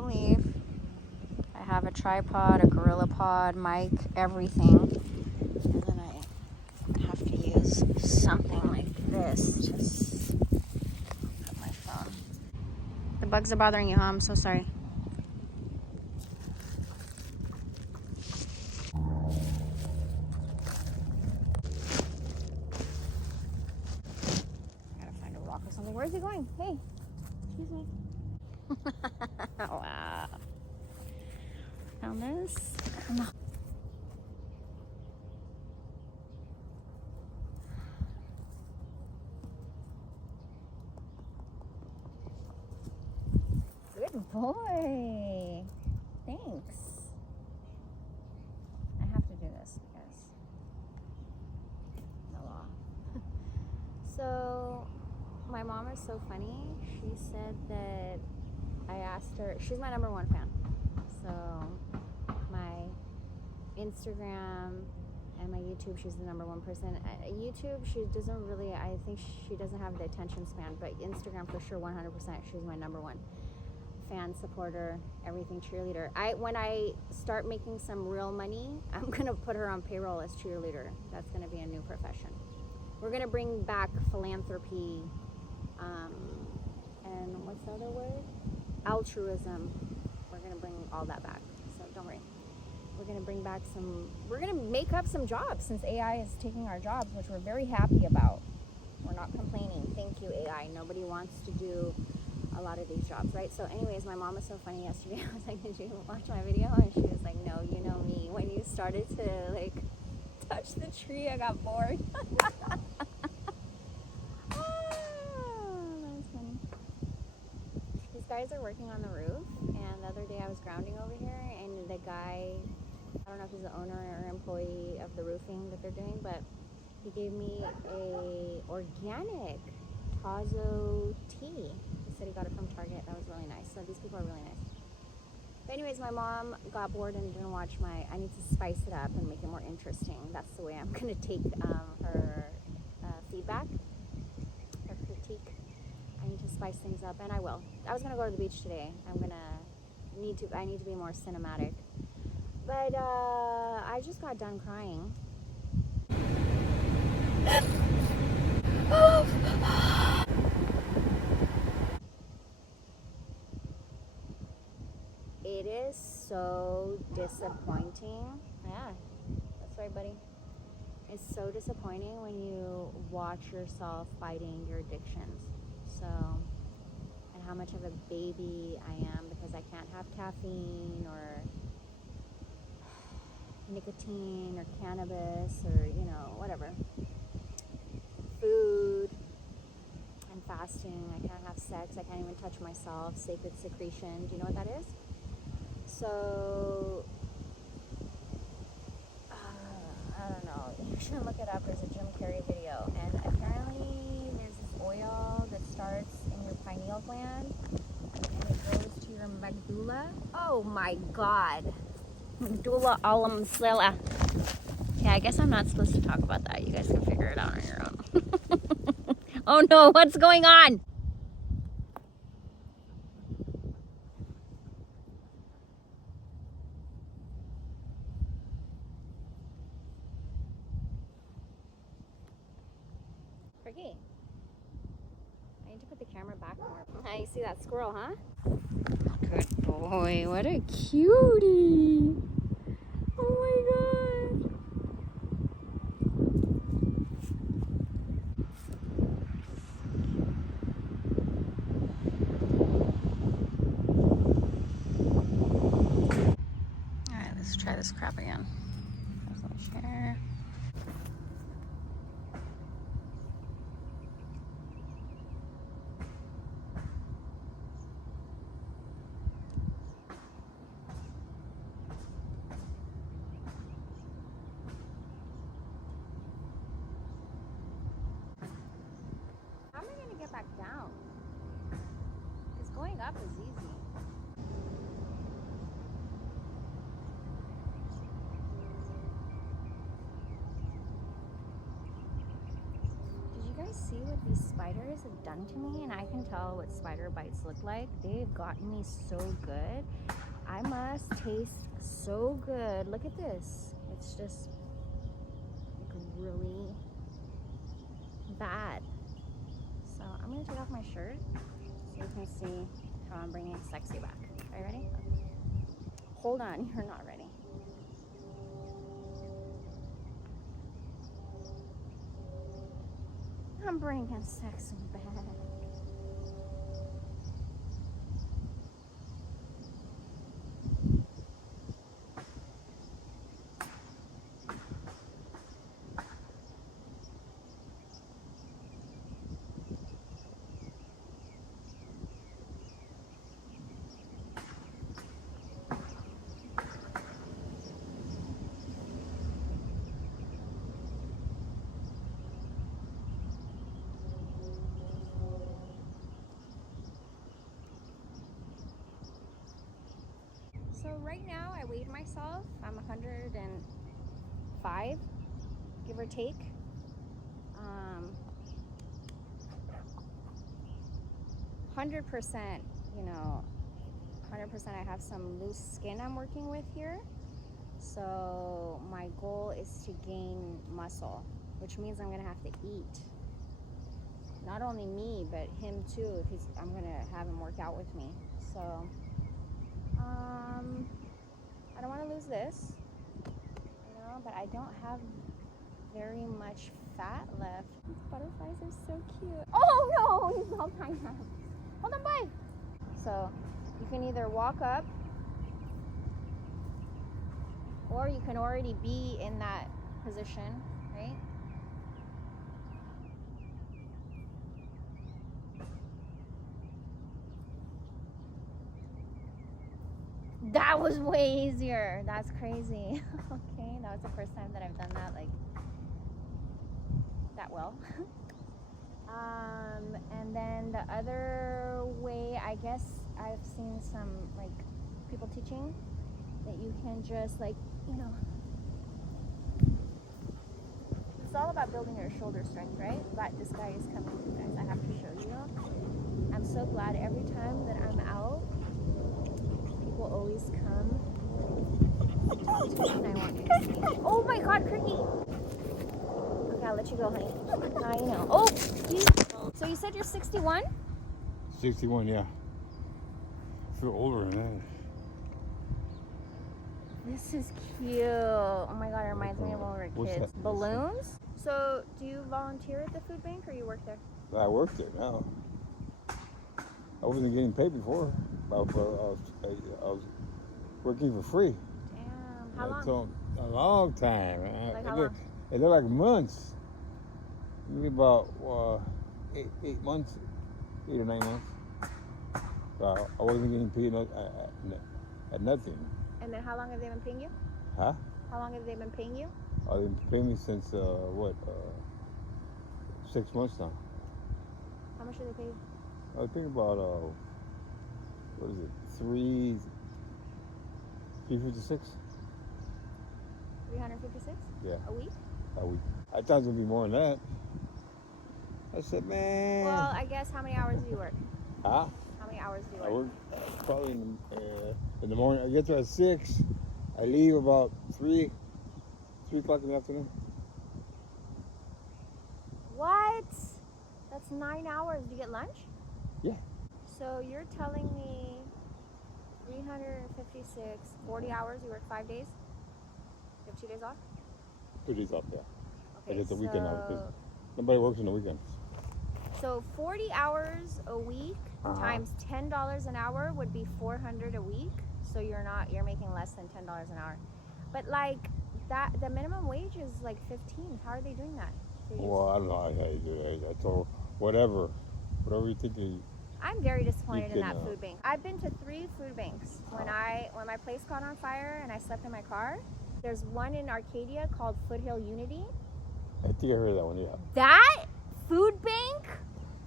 believe I have a tripod, a GorillaPod, mic, everything. And then I have to use something like this to put my phone. The bugs are bothering you, huh? I'm so sorry. I gotta find a rock or something. Where's he going? Hey, excuse me. Wow. Found this. Good boy. Thanks. I have to do this because the law. So, my mom is so funny. She said that I asked her, she's my #1 fan. So, my Instagram and my YouTube, she's the #1 person. YouTube, she doesn't really, I think she doesn't have the attention span, but Instagram for sure, 100%, she's my #1 fan, supporter, everything, cheerleader. When I start making some real money, I'm gonna put her on payroll as cheerleader. That's gonna be a new profession. We're gonna bring back philanthropy, and what's the other word? Altruism. We're gonna bring all that back. So don't worry. We're gonna bring back we're gonna make up some jobs since AI is taking our jobs, which we're very happy about. We're not complaining. Thank you, AI. Nobody wants to do a lot of these jobs, right? So anyways, my mom was so funny yesterday. I was like, did you watch my video? And she was like, no, you know me. When you started to like touch the tree, I got bored. That was funny. These guys are working on the roof, and the other day I was grounding over here, and the guy, I don't know if he's the owner or employee of the roofing that they're doing, but he gave me a organic Tazo tea. He said he got it from Target. That was really nice. So these people are really nice. But anyways, my mom got bored and didn't watch I need to spice it up and make it more interesting. That's the way I'm going to take her feedback, her critique. I need to spice things up, and I will. I was going to go to the beach today. I need to be more cinematic. But I just got done crying. It is so disappointing. Yeah, that's right, buddy. It's so disappointing when you watch yourself fighting your addictions. So, and how much of a baby I am because I can't have caffeine or nicotine or cannabis or, whatever. Food and fasting. I can't have sex. I can't even touch myself. Sacred secretion. Do you know what that is? So, I don't know. You should look it up. There's a Jim Carrey video. And apparently there's this oil that starts in your pineal gland and it goes to your medulla. Oh my God. Medulla oblongata. Yeah, I guess I'm not supposed to talk about that. You guys can figure it out on your own. Oh no, what's going on? Fergie, I need to put the camera back more. You see that squirrel, huh? Good boy, what a cutie. Oh my God. All right, let's try this crap again. Share. How am I going to get back down? Because going up is easy. Did you guys see what these spiders have done to me, and I can tell what spider bites look like. They've gotten me so good. I must taste so good. Look at this. It's just like really bad. So I'm gonna take off my shirt so you can see how I'm bringing sexy back. Are you ready? Hold on, you're not ready. I'm bringing sexy back. So right now I weighed myself. I'm 105, give or take. 100%, you know, 100% I have some loose skin I'm working with here. So my goal is to gain muscle, which means I'm gonna have to eat. Not only me, but him too, if I'm gonna have him work out with me. So I don't want to lose this, you know, but I don't have very much fat left. These butterflies are so cute. Oh no, he's all tied up. Hold on, bye. So you can either walk up, or you can already be in that position, right? That was way easier. That's crazy. Okay, that was the first time that I've done that like that well. And then the other way, I guess I've seen some like people teaching that you can just like, you know, it's all about building your shoulder strength, right? But this guy is coming, you guys. I have to show you. I'm so glad every time that I'm out, people always come to me and I want you to see. Oh my God, Cricky! Okay, I'll let you go, honey. I know. Oh, so you said you're 61? 61, yeah. I feel older than that. This is cute. Oh my God, it reminds me of when we were What's kids. that? Balloons? So, do you volunteer at the food bank or you work there? I work there now. I wasn't getting paid before. I was working for free. Damn. How long? A long time. Like how long? It looked like months. Maybe about 8 months, 8 or 9 months. So I wasn't getting paid at nothing. And then how long have they been paying you? Huh? How long have they been paying you? They've been paying me since 6 months now. How much do they pay you? I think about what is it? 356? 356? Yeah. A week? A week. I thought it would be more than that. I said, man. Well, I guess how many hours do you work? Huh? How many hours do you I work? work probably in the morning. I get there at 6. I leave about 3 o'clock in the afternoon. What? That's 9 hours. Do you get lunch? Yeah. So you're telling me 356, 40 hours, you work 5 days? You have 2 days off? 2 days off, yeah. Okay, I get the weekend off because nobody works on the weekends. So 40 hours a week times $10 an hour would be $400 a week. So you're making less than $10 an hour. But like that, the minimum wage is like 15. How are they doing that? Well, I don't know how you do that. I told whatever you think you. I'm very disappointed in that food bank. I've been to 3 food banks. When my place caught on fire and I slept in my car, there's one in Arcadia called Foothill Unity. I think I heard that one, yeah. That food bank,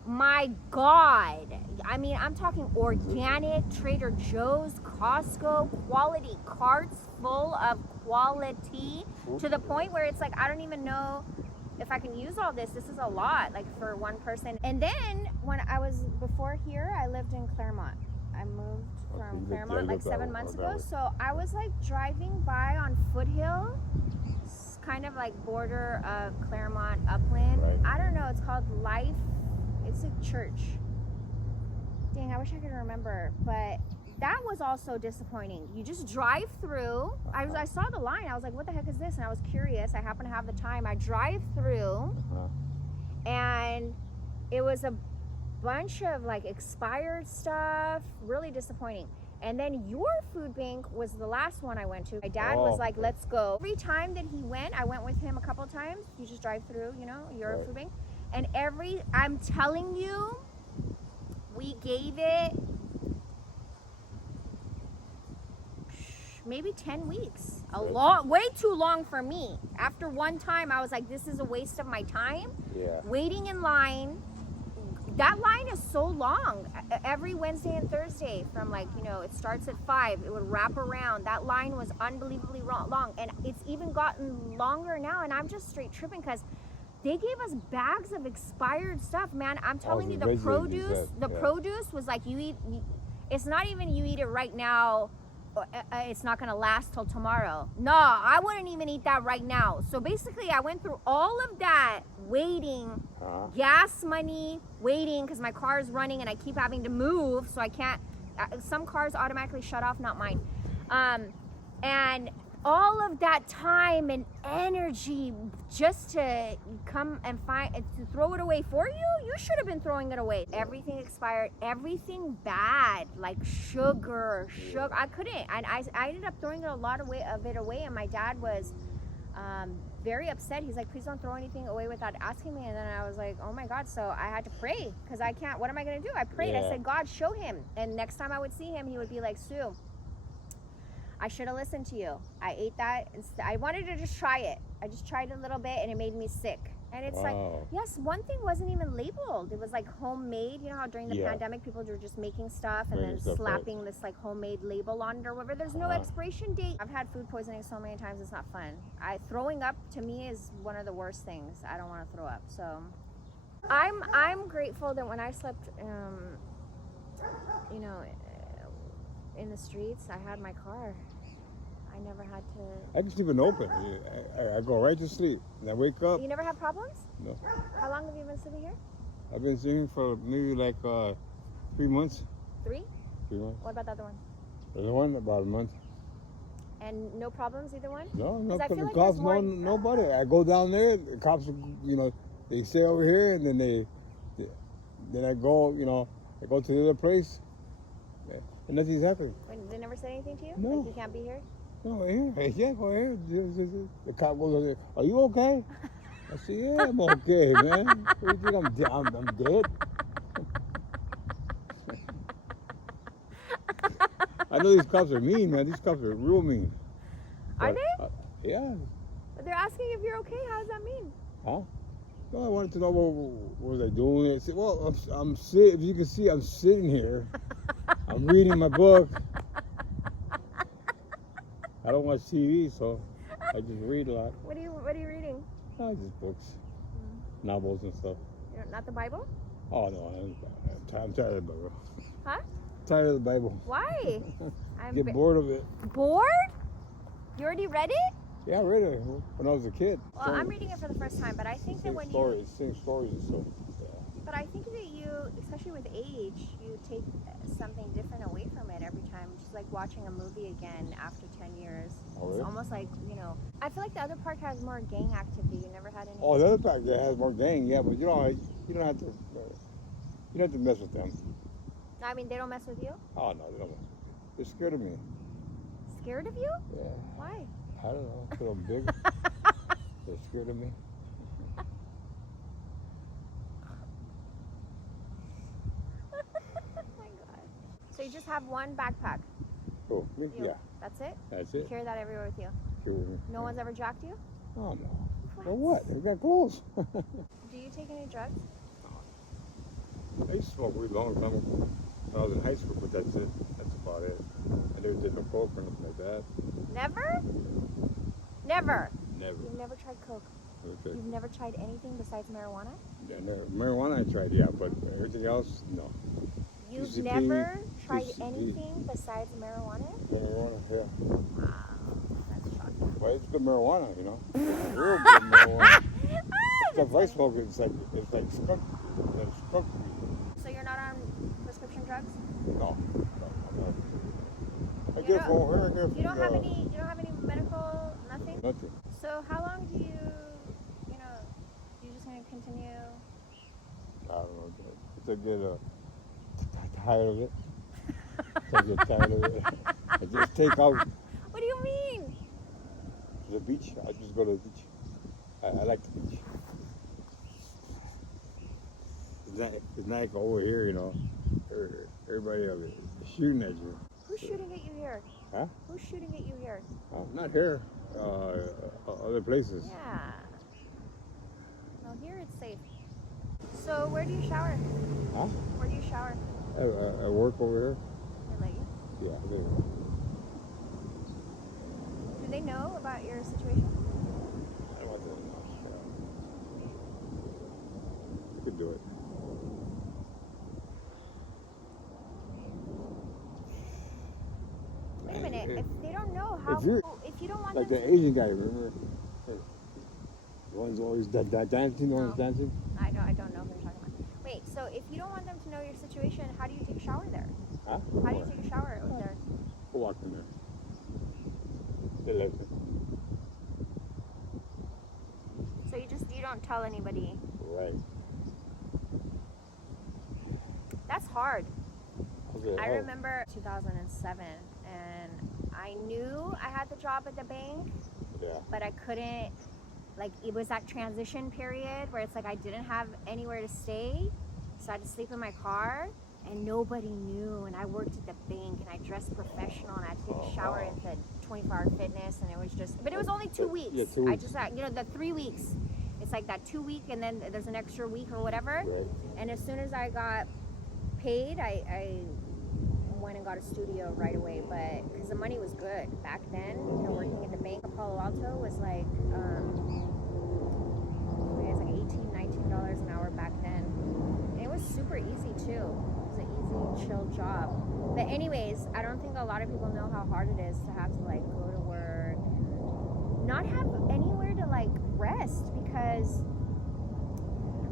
my God. I mean, I'm talking organic, Trader Joe's, Costco, quality carts full of quality to the point where it's like, I don't even know if I can use all this is a lot, like for one person. And then when before here, I lived in Claremont. I moved from Claremont like 7 months ago. So I was like driving by on Foothill, kind of like border of Claremont, Upland. Right. I don't know, it's called Life. It's a church. Dang, I wish I could remember, but that was also disappointing. You just drive through. I saw the line. I was like, what the heck is this? And I was curious. I happen to have the time. I drive through, and it was a bunch of like expired stuff. Really disappointing. And then your food bank was the last one I went to. My dad was like, let's go. Every time that he went, I went with him a couple times. You just drive through, you know, your food bank. And I'm telling you, we gave it maybe 10 weeks. Way too long for me. After one time, I was like, this is a waste of my time. Yeah. Waiting in line. That line is so long. Every Wednesday and Thursday from like, you know, it starts at 5. It would wrap around. That line was unbelievably long. And it's even gotten longer now. And I'm just straight tripping because they gave us bags of expired stuff, man. I'm telling you, the produce was like, it's not even you eat it right now, it's not gonna last till tomorrow. No, I wouldn't even eat that right now. So basically I went through all of that waiting, gas money, waiting because my car is running and I keep having to move, so I can't, some cars automatically shut off, not mine. And all of that time and energy just to come and to throw it away for you, you should have been throwing it away. Everything expired, everything bad, like sugar. I couldn't, and I ended up throwing a lot of it away, and my dad was very upset. He's like, please don't throw anything away without asking me. And then I was like, oh my God. So I had to pray because I can't, what am I gonna do? I prayed, I said, God, show him. And next time I would see him, he would be like, Sue, I should have listened to you. I ate that. I wanted to just try it. I just tried a little bit and it made me sick. And it's like, yes, one thing wasn't even labeled. It was like homemade. You know how during the pandemic people were just making stuff and then slapping this like homemade label on it or whatever. There's no expiration date. I've had food poisoning so many times, it's not fun. Throwing up to me is one of the worst things. I don't want to throw up. So I'm grateful that when I slept, you know, in the streets, I had my car. I never had to. I can sleep open. I go right to sleep and I wake up. You never had problems? No. How long have you been sitting here? I've been sitting for maybe like 3 months. 3? 3 months. What about the other one? The other one about a month. And no problems either one? No, like the cops, nobody. I go down there, the cops, you know, they stay over here, and then then I go, you know, I go to the other place, and nothing's happening. They never said anything to you? No. Like you can't be here? No, here, yeah, go ahead. The cop goes over there, are you okay? I say, yeah, I'm okay, man. What do you think, I'm dead? I know these cops are mean, man. These cops are real mean. Are they? Yeah. But they're asking if you're okay. How does that mean? Huh? Well, I wanted to know what was I doing. I said, well, I'm sitting. If you can see, I'm sitting here. I'm reading my book. I don't watch TV, so I just read a lot. What are you reading? Just books, novels and stuff. Not the Bible? Oh no, I'm tired of the Bible. Huh? Tired of the Bible. Why? Get bored of it. Bored? You already read it? Yeah, I read it when I was a kid. Well, I'm reading it for the first time, but I think that when you same stories and stuff. But I think that you, especially with age, you take something different away from it every time. Just like watching a movie again after 10 years. Oh, really? It's almost like, you know, I feel like the other park has more gang activity. You never had any? Oh, the other park has more gang, yeah, but you don't have to mess with them. I mean, they don't mess with you? Oh no, they don't. They're scared of me. Scared of you? Yeah. Why? I don't know. Because I'm big. They're scared of me. So you just have one backpack? Oh, me? Yeah. That's it? That's You it. carry that everywhere with you? Carry with me. No one's ever jacked you? Oh, no. For what? We got clothes. Do you take any drugs? I used to smoke weed a long time ago when I was in high school, but that's it. That's about it. I never did no coke or nothing like that. Never? Never? Never. You've never tried coke? Okay. You've never tried anything besides marijuana? And, marijuana I tried, yeah, but everything else, no. You've PCP, never tried PCP. anything besides marijuana? Marijuana, yeah. Wow, that's shocking. Well, it's good marijuana, you know. It's real good marijuana. Stuff I That's smoke, it's like skunk. It's skunk weed. So you're not on prescription drugs? No, I'm not. I You get it don't- from here. I get it from You don't have any medical, nothing? nothing. So how long do you just gonna continue? I don't know. It's I get tired of it. I get tired of it. I just take out What do you mean? the beach. I just go to the beach. I like the beach. It's not like over here, you know. Everybody else is shooting at you. Who's shooting at you here? Huh? Who's shooting at you here? Not here. Other places. Yeah. Well, here it's safe. So where do you shower? Huh? Where do you shower? I work over here. They let you? Yeah, there. Do they know about your situation? I don't want to know. You could do it. Wait a minute. If they don't know if you don't want Like them the to, Asian guy, remember? The one's always dancing, the one's No. dancing. I don't know who you're talking about. Wait, so if you don't want them to know your situation, how do you take a shower there? Huh? How do you take a shower there? Who walked in there? They left it. So you don't tell anybody. Right. That's hard. Okay, I remember 2007, and I knew I had the job at the bank, Yeah. but I couldn't. Like, it was that transition period where it's like I didn't have anywhere to stay, so I had to sleep in my car, and nobody knew. And I worked at the bank, and I dressed professional, and I had to take a shower at the 24-hour fitness, and it was just. But it was only 2 weeks. Yeah, 2 I weeks. just had, the 3 weeks. It's like that 2 week, and then there's an extra week or whatever. Right. And as soon as I got paid, I went and got a studio right away. But because the money was good back then, working at the bank of Palo Alto was like, it was like $18-19 an hour back then. And it was super easy too. It was an easy, chill job. But anyways, I don't think a lot of people know how hard it is to have to like go to work, not have anywhere to like rest, because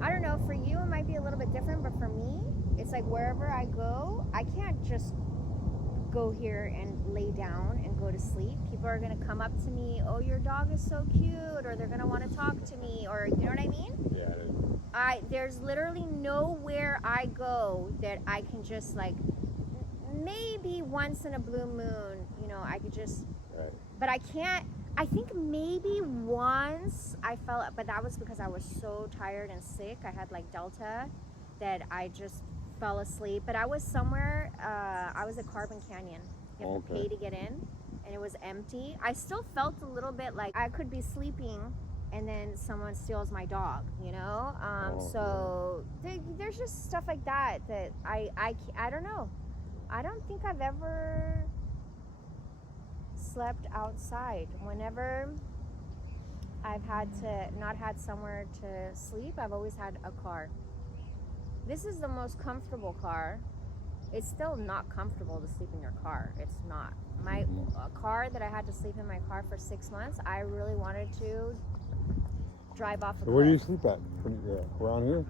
I don't know, for you it might be a little bit different, but for me, it's like wherever I go, I can't just go here and lay down and go to sleep. People are gonna come up to me, oh, your dog is so cute, or they're gonna want to talk to me, or you know what I mean? Yeah. There's literally nowhere I go that I can just like, maybe once in a blue moon, I could just, Right. but I can't. I think maybe once I fell, but that was because I was so tired and sick. I had like Delta, that I just fell asleep. But I was somewhere, I was at Carbon Canyon. You have to Okay. pay to get in, and it was empty. I still felt a little bit like I could be sleeping and then someone steals my dog, So there's just stuff like that I don't know. I don't think I've ever slept outside. Whenever I've not had somewhere to sleep, I've always had a car. This is the most comfortable car. It's still not comfortable to sleep in your car. It's not. My car that I had to sleep in my car for 6 months, I really wanted to drive off a So where do you cliff. sleep at? Around here?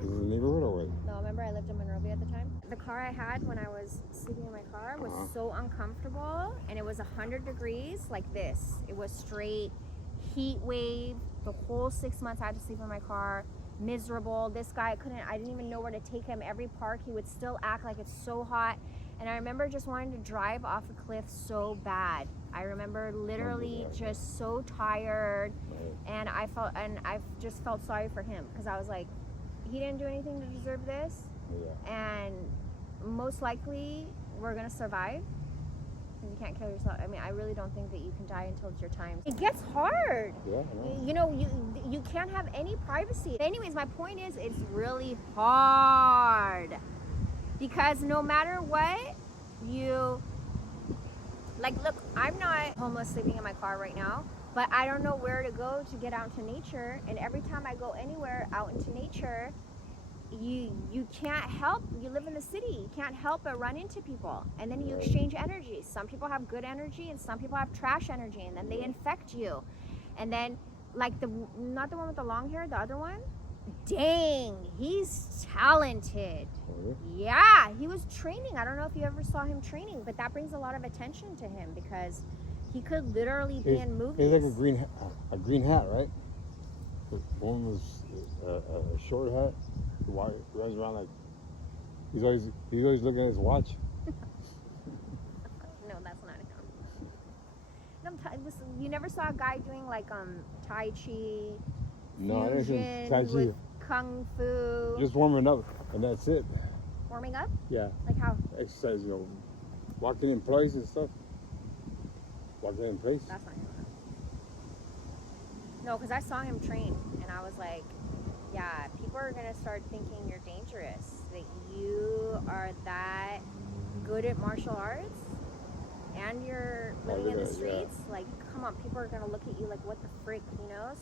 In the neighborhood or what? No, remember I lived in Monrovia at the time? The car I had when I was sleeping in my car was so uncomfortable, and it was 100 degrees like this. It was straight heat wave. The whole 6 months I had to sleep in my car. Miserable. This guy I didn't even know where to take him. Every park he would still act like it's so hot. And I remember just wanting to drive off a cliff so bad. I remember literally just so tired, and I just felt sorry for him, because I was like, he didn't do anything to deserve this, Yeah. and most likely we're gonna survive, because you can't kill yourself. I mean, I really don't think that you can die until it's your time. It gets hard. Yeah. I know. You can't have any privacy. Anyways, my point is, it's really hard, because no matter what, look, I'm not homeless sleeping in my car right now, but I don't know where to go to get out into nature. And every time I go anywhere out into nature, you can't help. You live in the city. You can't help but run into people, and then you exchange energy. Some people have good energy, and some people have trash energy, and then they infect you. And then, like not the one with the long hair, the other one. Dang, he's talented. Oh, Yeah, he was training. I don't know if you ever saw him training, but that brings a lot of attention to him because he could literally be in movies. He's like a green hat, right? The one was a short hat. He runs around like he's always looking at his watch. No, that's not him. Listen, you never saw a guy doing like Tai Chi, No, I didn't see fusion Tai Chi. with Kung Fu. Just warming up, and that's it. Warming up? Yeah, Like how? exercise, walking in place and stuff. Walking in place. That's not him. No, because I saw him train, and I was like, yeah, people are going to start thinking you're dangerous. That you are that good at martial arts, and you're living in the streets. Like, come on, people are going to look at you like, what the frick,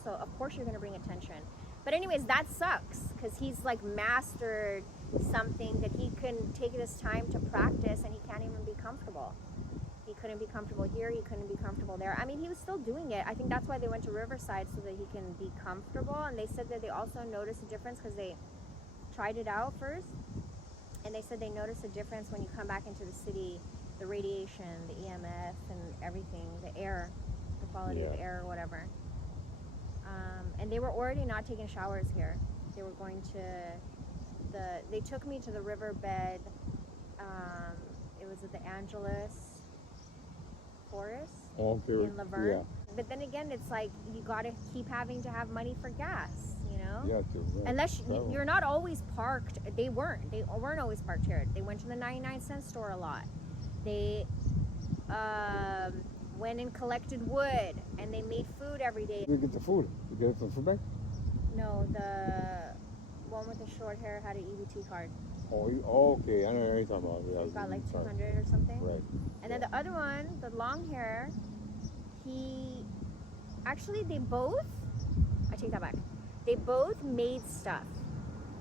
So, of course, you're going to bring attention. But anyways, that sucks, because he's, like, mastered something that he can take this time to practice, and he can't even be comfortable. He couldn't be comfortable here. He couldn't be comfortable there. I mean, he was still doing it. I think that's why they went to Riverside, so that he can be comfortable. And they said that they also noticed a difference because they tried it out first. And they said they noticed a difference when you come back into the city, the radiation, the EMF, and everything, the air, the quality of air or whatever. And they were already not taking showers here. They were going to they took me to the riverbed. It was at the Angeles Forest in Laverne. Yeah. But then again, it's like you gotta keep having to have money for gas, Yeah, too. Yeah. Unless you're not always parked. They weren't always parked here. They went to the 99-cent store a lot. They went and collected wood, and they made food every day. You get the food. You get it from food bank? No, the one with the short hair had an EBT card. Oh, okay. I know what you're talking about. Yeah, He got like 200 or something. Right. And then the other one, the long hair, they both, I take that back. They both made stuff.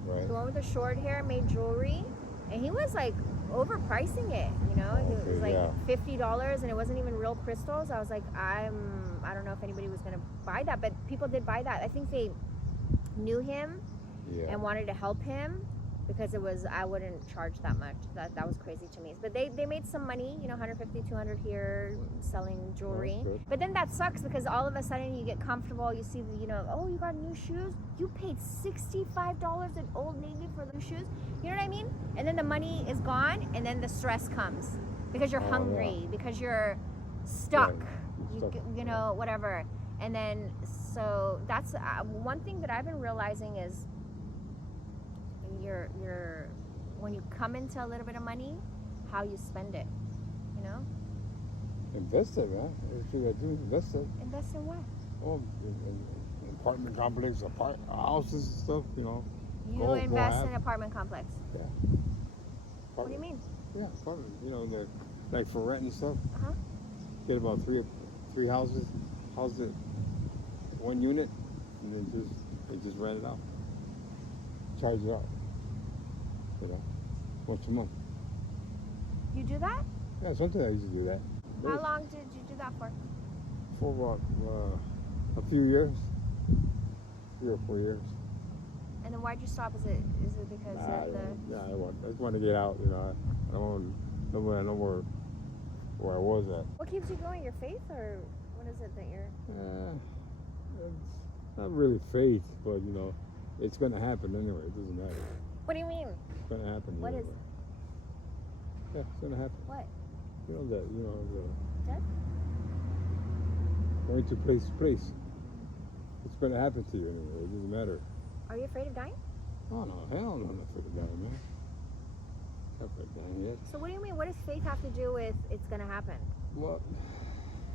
Right. The one with the short hair made jewelry, and he was like overpricing it, It was like $50, and it wasn't even real crystals. I was like, I don't know if anybody was gonna buy that, but people did buy that. I think they knew him and wanted to help him, because I wouldn't charge that much. That was crazy to me. But they made some money, 150, 200 here selling jewelry. But then that sucks, because all of a sudden you get comfortable, you see oh, you got new shoes? You paid $65 at Old Navy for the shoes? You know what I mean? And then the money is gone, and then the stress comes because you're hungry, because you're stuck, whatever. And then, so that's one thing that I've been realizing is you're when you come into a little bit of money, how you spend it, Invest it, man. If you gotta do, invest it. Invest in what? Oh, in apartment complex, houses and stuff, You Go invest have. in an apartment complex. Yeah. What do you mean? Yeah, apartment. Like for rent and stuff. Uh-huh. Get about three houses, house it, one unit, and then they just rent it out. Charge it out. Once a month. You do that? Yeah, sometimes I used to do that. How long did you do that for? For about a few years, 3 or 4 years. And then why'd you stop? Is it because of the? I just want to get out. I don't want nobody to know where I was at. What keeps you going? Your faith, or what is it that you're? It's not really faith, but it's gonna happen anyway. It doesn't matter. What do you mean? It's gonna happen. What is it? Yeah, it's gonna happen. What? The Death? going to place to place. It's gonna happen to you anyway. It doesn't matter. Are you afraid of dying? Oh no, hell no, I'm not afraid of dying, man. Not afraid of dying yet. So what do you mean? What does faith have to do with it's gonna happen? Well,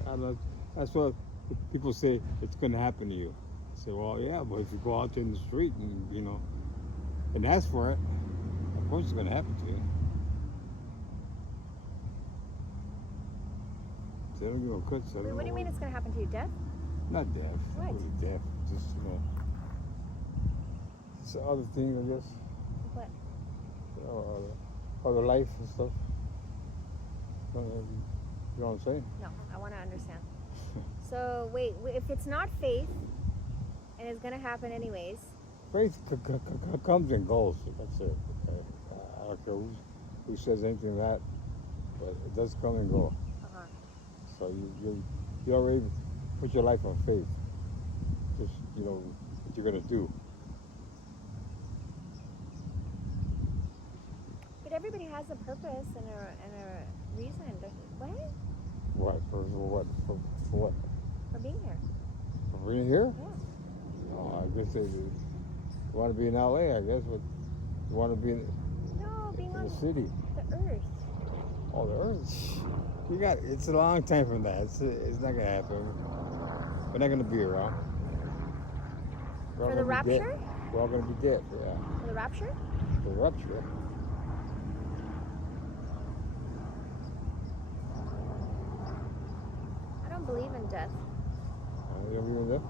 I don't know. That's what people say. It's gonna happen to you. I say, well, yeah, but if you go out there in the street and and ask for it, of course it's gonna happen to you. So I don't give no cuts. Wait, what do you mean it's gonna happen to you? Death? Not death. What? Not really death. Just, you know. It's other things, I guess. What? You know, other life and stuff. You know what I'm saying? No, I want to understand. So wait, if it's not faith, and it's gonna happen anyways. Faith comes and goes. That's it. I don't care who says anything that, but it does come and go. Uh-huh. So you already put your life on faith. Just, you know, what you're gonna do. But everybody has a purpose and a reason. What? What? For what? For what? For being here. For being here? Yeah. Oh, I guess they want to be in LA, I guess, but you want to be in No, being on the city. the earth. Oh, the earth. It's a long time from that. It's not gonna happen. We're not gonna be around. We're all For the gonna be dead. rapture? We're all gonna be dead. Yeah. For the rapture? The rapture. I don't believe in death You don't believe in that?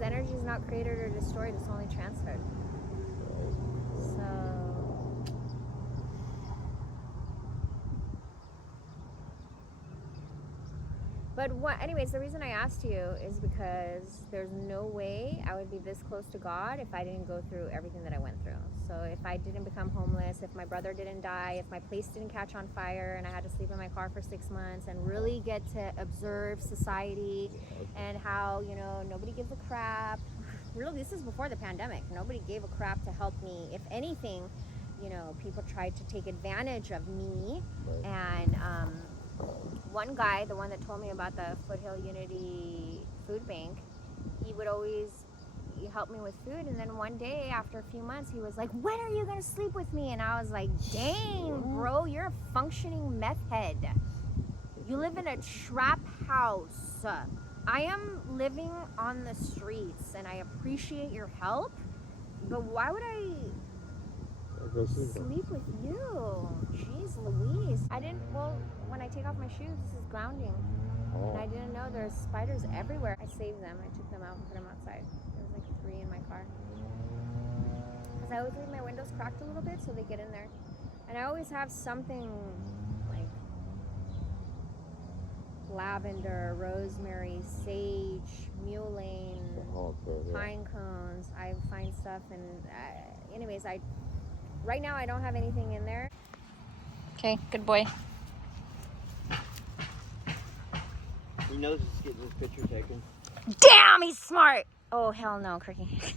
because energy is not created or destroyed; it's only transferred. So. But anyways, the reason I asked you is because there's no way I would be this close to God if I didn't go through everything that I went through. So if I didn't become homeless, if my brother didn't die, if my place didn't catch on fire and I had to sleep in my car for 6 months and really get to observe society and how, you know, nobody gives a crap. Really, this is before the pandemic. Nobody gave a crap to help me. If anything, you know, people tried to take advantage of me. And one guy, the one that told me about the Foothill Unity Food Bank, he would always help me with food. And then one day, after a few months, he was like, "When are you gonna sleep with me?" And I was like, "Dang, bro, you're a functioning meth head. You live in a trap house. I am living on the streets, and I appreciate your help, but why would I sleep with you? Jeez Louise. When I take off my shoes, this is grounding. And I didn't know there's spiders everywhere. I saved them. I took them out and put them outside. There was like 3 in my car. Because I always leave my windows cracked a little bit so they get in there. And I always have something like lavender, rosemary, sage, mullein, pine cones. I find stuff and anyways, right now I don't have anything in there. Okay, good boy. He knows he's getting his picture taken. Damn, he's smart. Oh, hell no, Cricky.